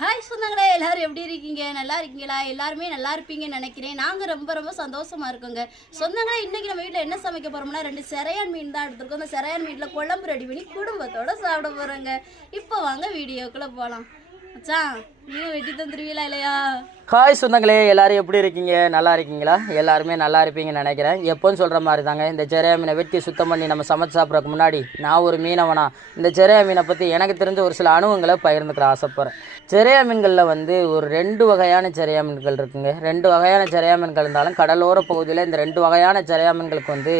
Hi சொந்தங்களே எல்லாரும் எப்படி இருக்கீங்க? நல்லா இருக்கீங்களா? எல்லாருமே நல்லா இருப்பீங்கன்னு நினைக்கிறேன். நாங்கள் ரொம்ப ரொம்ப சந்தோஷமா இருக்கோங்க. சொந்தங்களே இன்னைக்கு நம்ம வீட்டில் என்ன சமைக்க போறோம்னா ரெண்டு சிறையான் மீன் தான் எடுத்துருக்கோம். அந்த செரையான் மீனில் குழம்பு ரெடி பண்ணி குடும்பத்தோட சாப்பிட போறோங்க. இப்போ வாங்க வீடியோக்குள்ளே போகலாம் ஹாய் சொந்தங்களே எல்லாரும் எப்படி இருக்கீங்க? நல்லா இருக்கீங்களா? எல்லாருமே நல்லா இருப்பீங்கன்னு நினைக்கிறேன். எப்போன்னு சொல்கிற மாதிரி தாங்க இந்த செரையா மீனை வெட்டி சுத்தம் பண்ணி நம்ம சமைச்சு சாப்பிட்றதுக்கு முன்னாடி நான் ஒரு மீனவனா? இந்த செரையா மீனை பற்றி எனக்கு தெரிஞ்ச ஒரு சில அனுபவங்களை பகிர்ந்துக்கிற ஆசைப்பட்றேன். செரையா மீன்களில் வந்து ஒரு ரெண்டு வகையான செரையா மீன்கள் இருக்குங்க. ரெண்டு வகையான செரையா மீன்கள் இருந்தாலும் கடலோர பகுதியில் இந்த ரெண்டு வகையான செரையா மீன்களுக்கு வந்து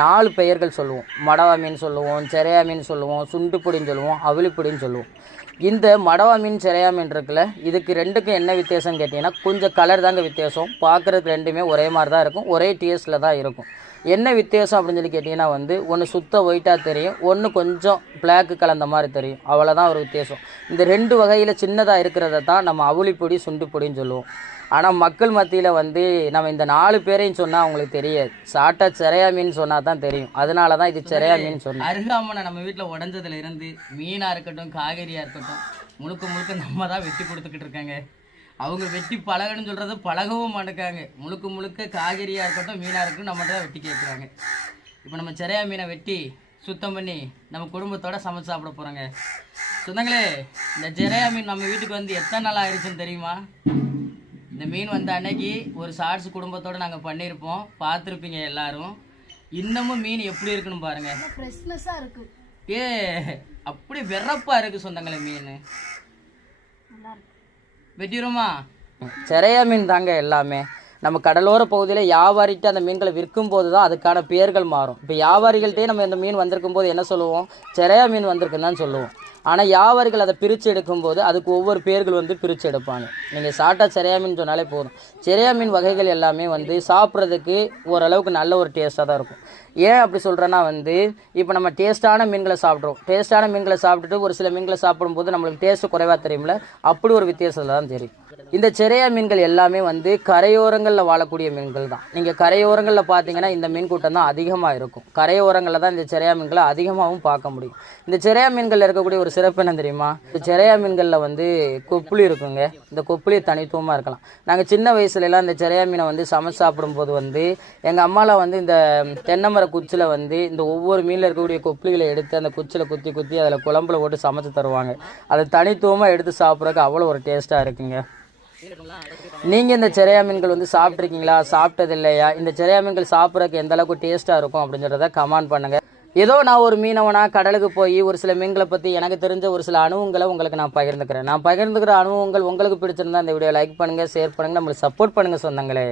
நாலு பெயர்கள் சொல்லுவோம். மடவா மீன் சொல்லுவோம் செரையா மீன் சொல்லுவோம் சுண்டுப்பொடின்னு சொல்லுவோம் அவிழிப்பொடின்னு சொல்லுவோம். இந்த மடவா மீன் சிறையா மீன் இருக்குல்ல இதுக்கு ரெண்டுக்கும் என்ன வித்தியாசம் கேட்டிங்கன்னா கொஞ்சம் கலர் தாங்க வித்தியாசம். பார்க்குறதுக்கு ரெண்டுமே ஒரே மாதிரி தான் இருக்கும். ஒரே டேஸ்ட்டில் தான் இருக்கும். என்ன வித்தியாசம் அப்படின்னு சொல்லி கேட்டிங்கன்னா வந்து ஒன்று சுத்த ஒயிட்டாக தெரியும் ஒன்று கொஞ்சம் பிளாக்கு கலந்த மாதிரி தெரியும். அவ்வளோதான் ஒரு வித்தியாசம். இந்த ரெண்டு வகையில் சின்னதாக இருக்கிறத தான் நம்ம அவுளிப்பொடி சுண்டுப்பொடின்னு சொல்லுவோம். ஆனால் மக்கள் மத்தியில் வந்து நம்ம இந்த நாலு பேரையும் சொன்னால் அவங்களுக்கு தெரியாது. சாட்டா செரையா மீன் சொன்னால் தான் தெரியும். அதனால தான் இது செரையா மீன் சொன்னேன் அருகாமனை நம்ம வீட்டில் உடஞ்சதுல இருந்து மீனாக இருக்கட்டும் காய்கறியாக இருக்கட்டும் முழுக்க முழுக்க நம்ம தான் வெட்டி கொடுத்துக்கிட்டு இருக்காங்க. அவங்க வெட்டி பழகணும்னு சொல்கிறது பழகவும் மாட்டேக்காங்க முழுக்க முழுக்க காய்கறியாக இருக்கட்டும் மீனாக இருக்கட்டும் நம்ம தான் வெட்டி கேட்குறாங்க. இப்போ நம்ம செரையா மீனை வெட்டி சுத்தம் பண்ணி நம்ம குடும்பத்தோட சமைச்சு சாப்பிட போகிறோங்க சொந்தங்களே இந்த செரையா மீன் நம்ம வீட்டுக்கு வந்து எத்தனை நாள் ஆயிடுச்சுன்னு தெரியுமா? இந்த மீன் வந்த அன்னைக்கு ஒரு ஷார்ட்ஸ் குடும்பத்தோட நாங்கள் பண்ணியிருப்போம். பார்த்துருப்பீங்க எல்லாரும். இன்னமும் மீன் எப்படி இருக்குன்னு பாருங்க. ஃப்ரெஷ்னஸாக இருக்கு. ஏ அப்படி வெறப்பா இருக்கு சொந்தங்களே மீன். வெட்டிடுமா செரையா மீன் தாங்க எல்லாமே. நம்ம கடலோர பகுதியில் வியாபாரிட்டு அந்த மீன்களை விற்கும் போது தான் அதுக்கான பெயர்கள் மாறும். இப்போ வியாபாரிகள்கிட்டே நம்ம இந்த மீன் வந்திருக்கும் போது என்ன சொல்லுவோம்? சிறையா மீன் வந்திருக்குன்னு தான் சொல்லுவோம். ஆனால் யாவர்கள் அதை பிரித்து எடுக்கும்போது அதுக்கு ஒவ்வொரு பேர்கள் வந்து பிரித்து எடுப்பாங்க. நீங்கள் சாட்டா செரியா மீன் சொன்னாலே போதும். செரியா மீன் வகைகள் எல்லாமே வந்து சாப்பிட்றதுக்கு ஓரளவுக்கு நல்ல ஒரு டேஸ்ட்டாக தான் இருக்கும். ஏன் அப்படி சொல்கிறேன்னா வந்து இப்போ நம்ம டேஸ்ட்டான மீன்களை சாப்பிட்றோம். டேஸ்ட்டான மீன்களை சாப்பிட்டுட்டு ஒரு சில மீன்களை சாப்பிடும்போது நம்மளுக்கு டேஸ்ட்டு குறைவாக தெரியும்ல? அப்படி ஒரு வித்தியாசத்தில் தான் தெரியும். இந்த சிறையா மீன்கள் எல்லாமே வந்து கரையோரங்களில் வாழக்கூடிய மீன்கள் தான். நீங்கள் கரையோரங்களில் பார்த்தீங்கன்னா இந்த மீன் கூட்டம் தான் அதிகமாக இருக்கும். கரையோரங்களில் தான் இந்த சிறையா மீன்களை அதிகமாகவும் பார்க்க முடியும். இந்த சிறையா மீன்களில் இருக்கக்கூடிய ஒரு சிறப்பு என்ன தெரியுமா? இந்த சிறையா மீன்களில் வந்து கொப்புளி இருக்குங்க. இந்த கொப்புளி தனித்துவமாக இருக்கலாம். நாங்கள் சின்ன வயசுலலாம் இந்த செரையா மீனை வந்து சமைச்சு சாப்பிடும்போது வந்து எங்கள் அம்மாவில் வந்து இந்த தென்னமர குச்சியில் வந்து இந்த ஒவ்வொரு மீனில் இருக்கக்கூடிய கொப்புளிகளை எடுத்து அந்த குச்சியில் குத்தி குத்தி அதில் குழம்புல போட்டு சமைச்சு தருவாங்க. அதை தனித்துவமாக எடுத்து சாப்பிட்றதுக்கு அவ்வளோ ஒரு டேஸ்ட்டாக இருக்குங்க. நீங்கள் இந்த சிறையா மீன்கள் வந்து சாப்பிட்ருக்கீங்களா சாப்பிட்டது இல்லையா இந்த செரையா மீன்கள் சாப்பிட்றதுக்கு எந்த அளவுக்கு டேஸ்ட்டாக இருக்கும் அப்படின்றத கமெண்ட் பண்ணுங்க. ஏதோ நான் ஒரு மீனவனா கடலுக்கு போய் ஒரு சில மீன்களை பற்றி எனக்கு தெரிஞ்ச ஒரு சில அனுபவங்களை உங்களுக்கு நான் பகிர்ந்துக்கிறேன். நான் பகிர்ந்துக்கிற அனுபவங்கள் உங்களுக்கு பிடிச்சிருந்தா இந்த வீடியோ லைக் பண்ணுங்கள் ஷேர் பண்ணுங்கள் நம்மளுக்கு சப்போர்ட் பண்ணுங்கள் சொந்தங்களே.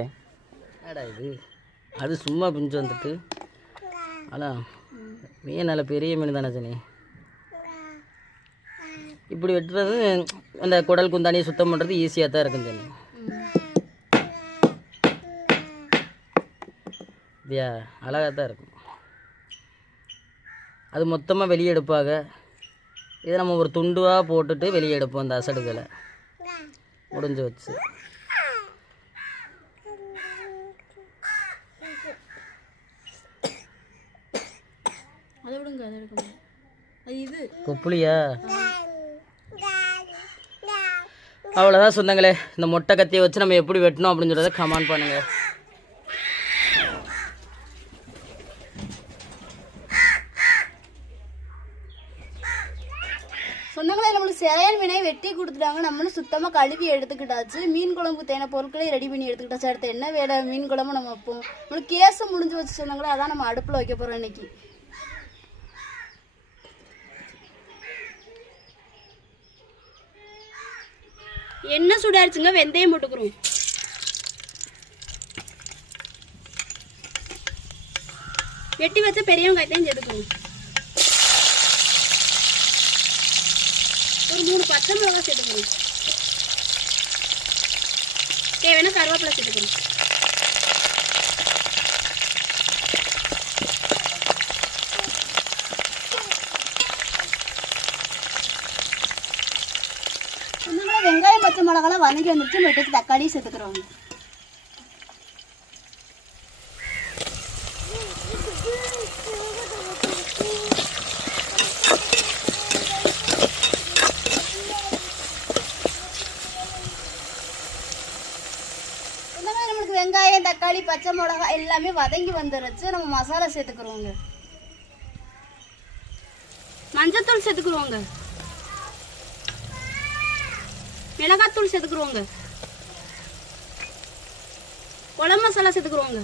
என்னடா இது? அது சும்மா பிஞ்சு வந்துட்டு. ஆனால் மீன் நல்ல பெரிய மீன் தானே சனி? இப்படி வெட்டுறது அந்த குடல் குந்தானியை சுத்தம் பண்ணுறது ஈஸியாக தான் இருக்கும் சனி இல்லையா? அழகாக தான் இருக்கும். அது மொத்தமாக வெளியே எடுப்பாங்க இதை நம்ம ஒரு துண்டுவாக போட்டுட்டு வெளியே எடுப்போம் அந்த அசடுகளை. முடிஞ்சு வச்சு கொப்புளியா? அவ்வளோதான் சொந்தங்களே. இந்த மொட்டை கத்தியை வச்சு நம்ம எப்படி வெட்டணும் அப்படின்னு சொல்கிறத கமெண்ட் பண்ணுங்க. சொந்தங்களே நம்மளுக்கு செரையான் மீனை வெட்டி கொடுத்துட்டாங்க. நம்மளும் சுத்தமாக கழுவி எடுத்துக்கிட்டாச்சு. மீன் குழம்பு தேன பொருட்களையும் ரெடி பண்ணி எடுத்துக்கிட்டாச்சு. அடுத்து என்ன வேலை? மீன் குழம்பு நம்ம வைப்போம். நம்மளுக்கு கேஸும் முடிஞ்சு வச்சு சொன்னாங்களே அதான் நம்ம அடுப்பில் வைக்க போகிறோம் இன்னைக்கு. எண்ணெய் சுடாரிச்சுங்க வெந்தயம் போட்டுக்கிறோம். வெட்டி வச்ச பெரிய வெங்காயத்தையும் சேர்த்துக்கணும் ஒரு மூணு பச்சை மிளகா சேர்த்துக்கணும் தேவையான கருவேப்பிலை சேர்த்துக்கணும் வதங்கி வந்துருச்சு மேட்டுக்கு தக்காளி சேர்த்துக்கிறோங்க வெங்காயம் தக்காளி பச்சை மிளகா எல்லாமே வதங்கி வந்துருச்சு. நம்ம மசாலா சேர்த்துக்கிறோங்க. மஞ்சத்தூள் சேர்த்துக்குருவோங்க மிளகாத்தூள் சேர்த்துக்குருவோங்க குழம்பு மசாலா சேர்த்துக்குருவோங்க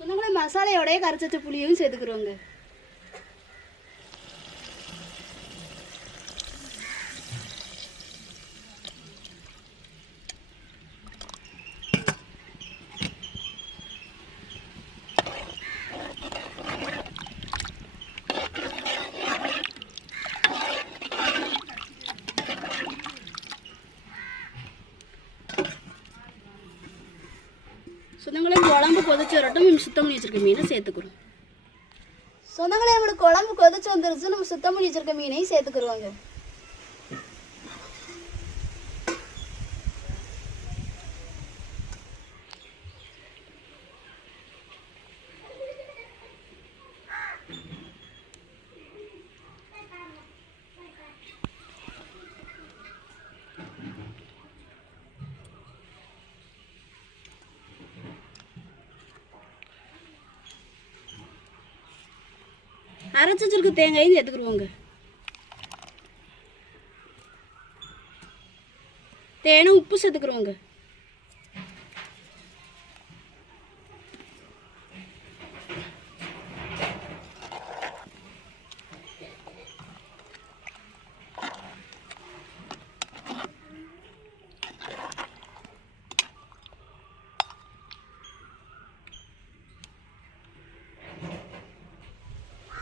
சொன்னங்களே மசாலையோடய கரைச்ச புளியும் சேர்த்துக்கிறோங்க சொந்தங்களே குழம்பு கொதிச்சு வரட்டும். நம்ம சுத்தம் பண்ணி வச்சிருக்க மீனை சேர்த்துக்கிறோம். சொந்தங்களே நம்மளுக்கு குழம்பு கொதிச்சு வந்துருச்சு. நம்ம சுத்தம் பண்ணி வச்சிருக்க மீனையும் சேர்த்துக்குருவாங்க அரைச்சி வச்சிருக்க தேங்காயும் சேர்த்துக்குருவோங்க தேனும் உப்பு சேர்த்துக்குருவோங்க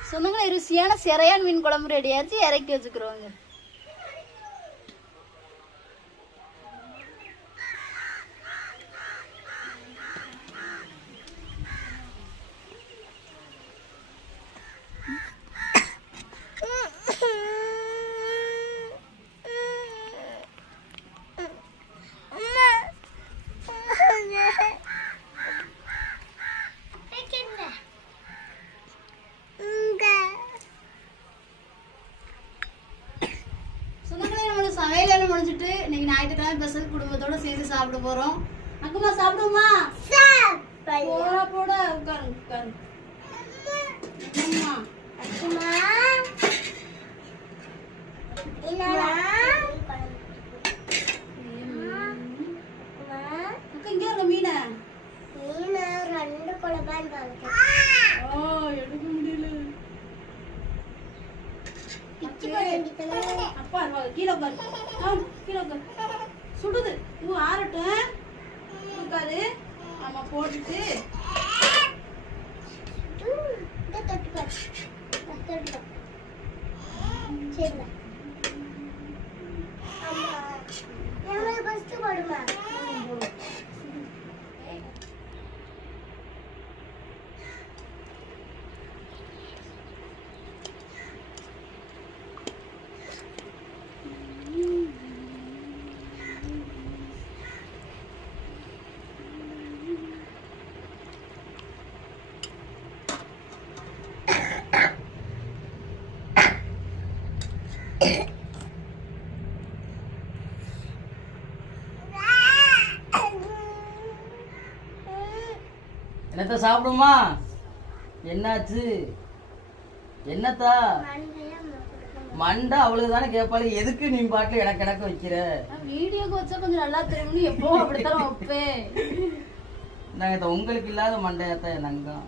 சொந்தங்களே ருசியான சிறையான் மீன் குழம்பு ரெடி ஆச்சு இறக்கி வச்சுக்கிறோங்க சொந்தங்களே நம்மளோட சமையல் எல்லாம் முடிஞ்சிட்டு இன்னைக்கு ஞாயிற்றுக்கிழமை ஸ்பெஷல் குடும்பத்தோட சேர்ந்து சாப்பிட போறோம். அக்கம்மா சாப்பிடுவோமா? போடா போடா உட்காரு உட்காரு. அம்மா. அக்கம்மா அக்கா இங்க இருக்க மீனை ஓ எடுக்க முடியல அப்பா இருப்பாங்க கீழே உட்காரு. கம் கீழே உட்காரு. சுடுது. இன்னும் ஆறட்டும். உட்காரு. ஆமா போட்டுட்டு. என்னத்த சாப்பிடுமா? என்னாச்சு? என்னத்தா? மண்டை அவளுக்கு தானே கேட்பாளு எதுக்கு நீ பாட்டில் எனக்கு எனக்கு வைக்கிற? வீடியோக்கு வச்சா கொஞ்சம் நல்லா தெரியும்னு எப்பவும் அப்படித்தான் வைப்பேன். நாங்கள் உங்களுக்கு இல்லாத மண்டையாத்த நங்கம்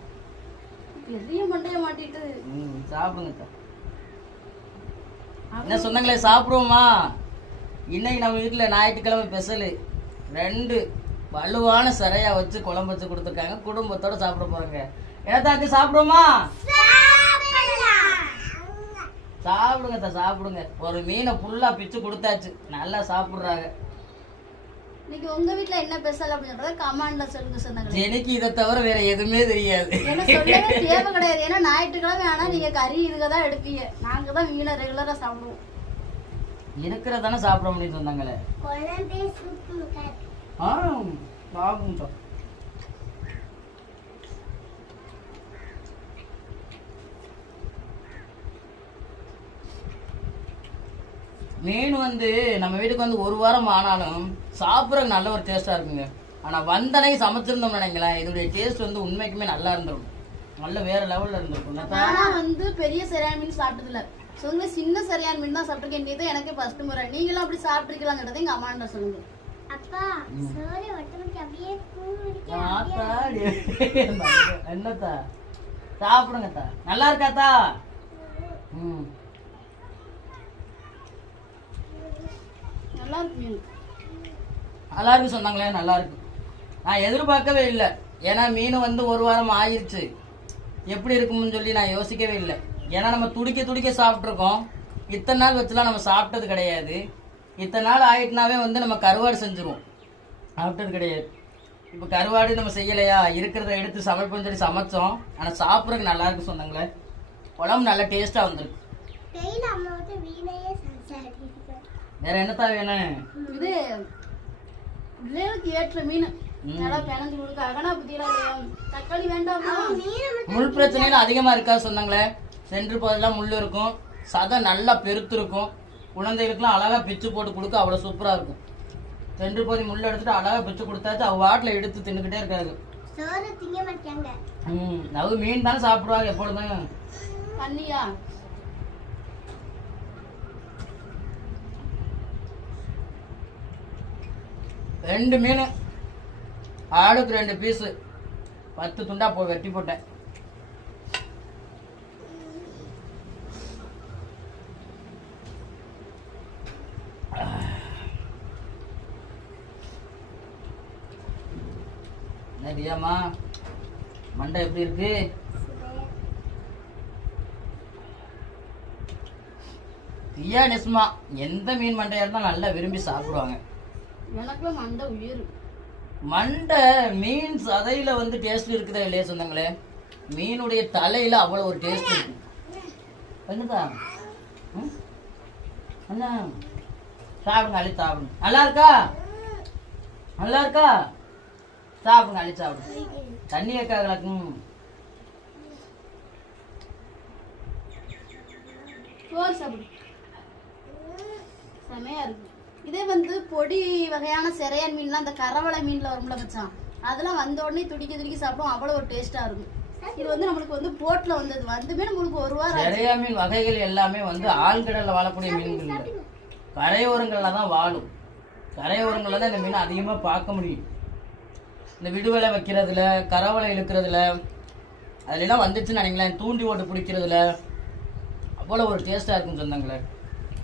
பெரிய மண்டைய மாட்டிட்டு. ம் சாப்பிடுங்கத்தா. என்ன சொன்னாங்களே சாப்பிடுவோமா? இன்னைக்கு நம்ம வீட்டில் ஞாயிற்றுக்கிழமை ஸ்பெஷலு ரெண்டு. வலுவான சிறையா வச்சு குழம்பு வச்சு கொடுத்துருக்காங்க. குடும்பத்தோட சாப்பிட போறாங்க. ஏதாக்கு சாப்பிடுவோமா? சாப்பிடுங்க அத்தா, சாப்பிடுங்க. ஒரு மீனை ஃபுல்லா பிச்சு கொடுத்தாச்சு. நல்லா சாப்பிடுறாங்க. இன்னைக்கு உங்க வீட்ல என்ன ஸ்பெஷல் அப்படின்றத கமாண்ட்ல சொல்லுங்க சொந்தங்களே. எனக்கு இதை தவிர வேற எதுவுமே தெரியாது. ஏன்னா சொல்லவே தேவை கிடையாது. ஏன்னா ஞாயிற்றுக்கிழமை ஆனா நீங்க கறி இதுக தான் எடுப்பீங்க. நாங்க தான் மீனை ரெகுலரா சாப்பிடுவோம். இருக்கிறதானே சாப்பிட முடியும் சொன்னாங்களே சாப்பிடுங்க மீன் வந்து நம்ம வீட்டுக்கு வந்து ஒரு வாரம் ஆனாலும் சாப்பிட்றதுக்கு நல்ல ஒரு டேஸ்ட்டாக இருக்குங்க. ஆனால் வந்த அன்னைக்கு சமைச்சிருந்தோம்னு நினைங்களேன் இதோடைய டேஸ்ட் வந்து உண்மைக்குமே நல்லா இருந்திருக்கும். நல்ல வேற லெவலில் இருந்திருக்கும்? ஆனா வந்து பெரிய சரியான மீன் சாப்பிட்டது இல்ல சொல்லுங்க சின்ன சரியான மீன் தான் சாப்பிட்டுருக்கேன். இது எனக்கே ஃபர்ஸ்ட் முறை. நீங்களும் அப்படி சாப்பிட்டுருக்கலாங்கிறத எங்க அம்மாண்ட சொல்லுங்க. என்னத்தா? சாப்பிடுங்கத்தா. நல்லா இருக்காத்தா? ம். நல்லா இருக்கு மீன். நல்லா இருக்கு சொன்னாங்களே நல்லா இருக்கு. நான் எதிர்பார்க்கவே இல்லை. ஏன்னா மீன் வந்து ஒரு வாரம் ஆயிருச்சு. எப்படி இருக்கும்னு சொல்லி நான் யோசிக்கவே இல்லை. ஏன்னா நம்ம துடிக்க துடிக்க சாப்பிட்ருக்கோம் இத்தனை நாள் வச்சுலாம் நம்ம சாப்பிட்டது கிடையாது. இத்தனை நாள் ஆயிட்டுனாவே வந்து நம்ம கருவாடு செஞ்சுருவோம். சாப்பிட்டது கிடையாது. இப்போ கருவாடு நம்ம செய்யலையா? இருக்கிறத எடுத்து சமைப்போம்னு சொல்லி சமைச்சோம். ஆனால் சாப்பிட்றதுக்கு நல்லா இருக்கு சொன்னாங்களே. உடம்பு நல்லா டேஸ்ட்டாக வந்திருக்கு. வேற என்னத்தா வேணும் இது பிள்ளைகளுக்கு ஏற்ற மீன். நல்லா பிணைஞ்சு கொடுக்க அகனா புத்தியெல்லாம் தக்காளி வேண்டாமா? முள் பிரச்சனையில அதிகமா இருக்கா சொன்னாங்களே. சென்று போதெல்லாம் முள் இருக்கும். சதை நல்லா பெருத்து இருக்கும். குழந்தைகளுக்குலாம் அழகா பிச்சு போட்டு கொடுக்க அவ்வளவு சூப்பரா இருக்கும். சென்று போதி முள் எடுத்துட்டு அழகா பிச்சு கொடுத்தாச்சு அவ வாட்டில் எடுத்து தின்னுக்கிட்டே இருக்காது சோறு திங்க மாட்டாங்க. ம் அது மீன் தானே சாப்பிடுவாங்க எப்பொழுதும். பண்ணியா ரெண்டு மீன் ஆளுக்கு ரெண்டு பீஸு பத்து துண்டா போ வெட்டி போட்டேன். தியாமா மண்டை எப்படி இருக்கு? தியா நெஸ்மா எந்த மீன் மண்டையா இருந்தாலும் நல்லா விரும்பி சாப்பிடுவாங்க. எனக்குலாம் மண்டை உயிர். மண்டை மீன் சதையில வந்து டேஸ்ட் இருக்குதா இல்லையா சொன்னாங்களே மீனுடைய தலையில அவ்வளவு ஒரு டேஸ்ட் இருக்கு. என்னதா? அண்ணா சாப்பிடுங்க அள்ளி சாப்பிடுங்க. நல்லா இருக்கா? நல்லா இருக்கா? சாப்பிடுங்க அள்ளி சாப்பிடுங்க தண்ணி சோறு சாப்பிடு. செமையா இருக்கு. இதே வந்து பொடி வகையான சிறையான் மீன்லாம் அந்த கரவளை மீன்ல வரும்ல மச்சான் அதெல்லாம் வந்த உடனே துடிக்க துடிக்க சாப்பிடும் அவ்வளவு ஒரு டேஸ்டா இருக்கும். இது வந்து நம்மளுக்கு வந்து போட்ல வந்தது. வந்துமே நம்மளுக்கு ஒரு வாரம். நிறைய மீன் வகைகள் எல்லாமே வந்து ஆழ்கடல்ல வாழக்கூடிய மீன்கள். கரையோரங்கள்ல தான் வாழும். கரையோரங்கள்ல தான் இந்த மீன் அதிகமா பார்க்க முடியும். இந்த விடுவலை வைக்கிறதுல கரவலை இழுக்கிறதுல அதுலாம் வந்துச்சுன்னு நினைங்களேன் தூண்டி ஓட்டு பிடிக்கிறதுல அவ்வளோ ஒரு டேஸ்டா இருக்கும் சொந்தங்களே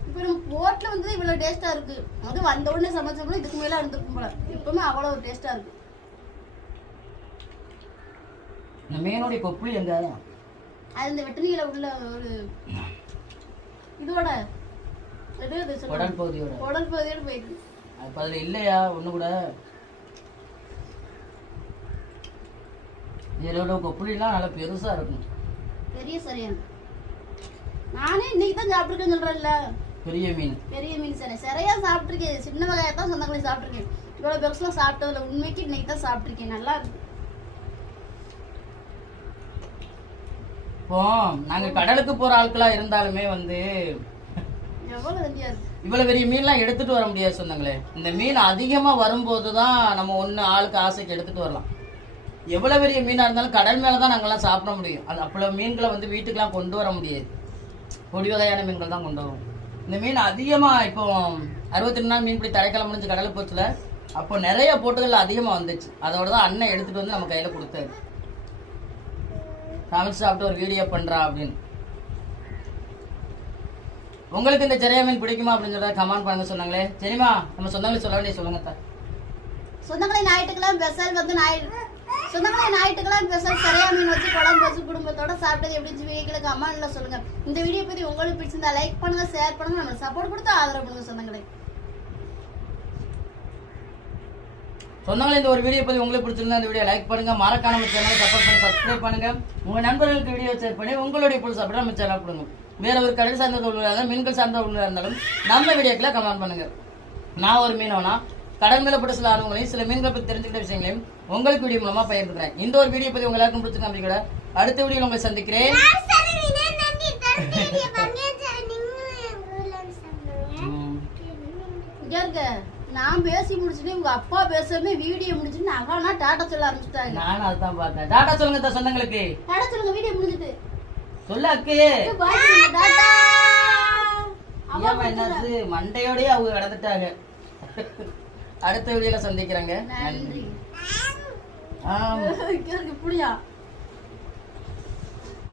இப்போ நம்ம போட்ல வந்து இவ்வளவு டேஸ்டா இருக்கு. அது வந்த உடனே சமைச்சோம்னா இதுக்கு மேல இருந்திருக்கும் போல. இப்பவுமே அவ்வளவு ஒரு டேஸ்டா இருக்கு. இந்த மீனுடைய கொப்புளி எங்க? அது இந்த வெட்டணியில உள்ள ஒரு இதோட உடல் பகுதியோட. குடல் பகுதியோட போயிருக்கு அப்ப அதுல இல்லையா? ஒண்ணு கூட. இதோட கொப்புளிலாம் நல்லா பெருசா இருக்கும். பெரிய சரியான நானே இன்னைக்கு தான் சாப்பிட்டுருக்கேன்னு சொல்றேன்ல. பெரிய மீன். பெரிய மீன் சரி சரியா சாப்பிட்டுருக்கேன். சின்ன வகையை தான் சொந்தங்களை சாப்பிட்டுருக்கேன். இவ்வளோ பெருசுலாம் சாப்பிட்டதில்ல உண்மைக்கு இன்னைக்கு தான் சாப்பிட்டுருக்கேன். நல்லா இருக்கு. இப்போ நாங்க கடலுக்கு போற ஆட்களா இருந்தாலுமே வந்து எவ்வளோ இருக்கு? இவ்வளவு பெரிய மீன்லாம் எடுத்துட்டு வர முடியாது சொன்னாங்களே இந்த மீன் அதிகமா வரும்போது தான் நம்ம ஒண்ணு ஆளுக்கு ஆசைக்கு எடுத்துட்டு வரலாம். எவ்வளவு பெரிய மீனா இருந்தாலும் கடல் மேலே தான் நாங்கெல்லாம் சாப்பிட முடியும். அது அவ்வளவு மீன்களை வந்து வீட்டுக்கெல்லாம் கொண்டு வர முடியாது. பொடி வகையான மீன்கள் தான் கொண்டு வரும் இந்த மீன் அதிகமா இப்போ அறுபத்தி ரெண்டு நாள் மீன்பிடி தடைக்காலம் முடிஞ்சு கடலுக்கு போச்சுல அப்போ நிறைய போட்டுகள் அதிகமா வந்துச்சு. அதோட தான் அண்ணன் எடுத்துட்டு வந்து நம்ம கையில கொடுத்தாரு. சமைச்சு சாப்பிட்டு ஒரு வீடியோ பண்றா அப்படின்னு. உங்களுக்கு இந்த செரியா மீன் பிடிக்குமா அப்படின்னு சொல்றத கமெண்ட் பண்ணுங்க சொன்னாங்களே. சரிமா நம்ம சொந்தங்களை சொல்ல வேண்டிய சொல்லுங்க சொந்தங்களை ஞாயிற்றுக்கெல்லாம் ஸ்பெஷல் வந்து ஞாயிற்று சொந்தங்களை ஞாயிற்றுக்கெல்லாம் ஸ்பெஷல் சரியா மீன் வச்சு குழம்பு வச்சு குடும்பத்தோட சாப்பிட்டது எப்படி வீட்டுக்கு அம்மான்ல சொல்லுங்க. இந்த வீடியோ பத்தி உங்களுக்கு பிடிச்சிருந்தா லைக் பண்ணுங்க ஷேர் பண்ணுங்க நம்ம சப்போர்ட் கொடுத்து ஆதரவு பண்ணுங்க சொந்தங்களே. சொந்தங்களே இந்த ஒரு வீடியோ பத்தி உங்களுக்கு பிடிச்சிருந்தா இந்த வீடியோ லைக் பண்ணுங்க மறக்காம நம்ம சேனலை சப்போர்ட் பண்ணி சப்ஸ்கிரைப் பண்ணுங்க. உங்க நண்பர்களுக்கு வீடியோ ஷேர் பண்ணி உங்களுடைய புது சப்போர்ட் நம்ம சேனல் கொடுங்க. வேற ஒரு கடல் சார்ந்த தொழிலாக இருந்தாலும் மீன்கள் சார்ந்த தொழிலாக இருந்தாலும் நம்ம வீடியோக்குள்ள கமெண்ட் பண்ணுங்க. நான் ஒரு மீனவனா கடல் மேல பட்ட சில அனுபவங்களையும் சில மீன்களை பத்தி தெரிஞ்சுக்கிட்ட விஷயங்களையும் உங்களுக்கு வீடியோ மூலமா பகிர்ந்துக்கிறேன். இந்த ஒரு வீடியோ பத்தி உங்க எல்லாருக்கும் பிடிச்ச நம்பிக்கையோட அடுத்த வீடியோ உங்களை சந்திக்கிறேன். நான் பேசி முடிச்சுட்டு உங்க அப்பா பேசாம வீடியோ முடிச்சுட்டு அகானா டாட்டா சொல்ல ஆரம்பிச்சிட்டாங்க நானும் அதுதான் பார்த்தேன். டாடா சொல்லுங்க சொந்தங்களுக்கு டாட்டா சொல்லுங்க வீடியோ முடிஞ்சிட்டு. சொல்லு அக்கு. டாட்டா ஏமா என்னாச்சு? மண்டையோடய அவங்க கடந்துட்டாங்க. அடுத்த வீடியோல சந்திக்கிறேங்க. நன்றி. ஆமா. புரியா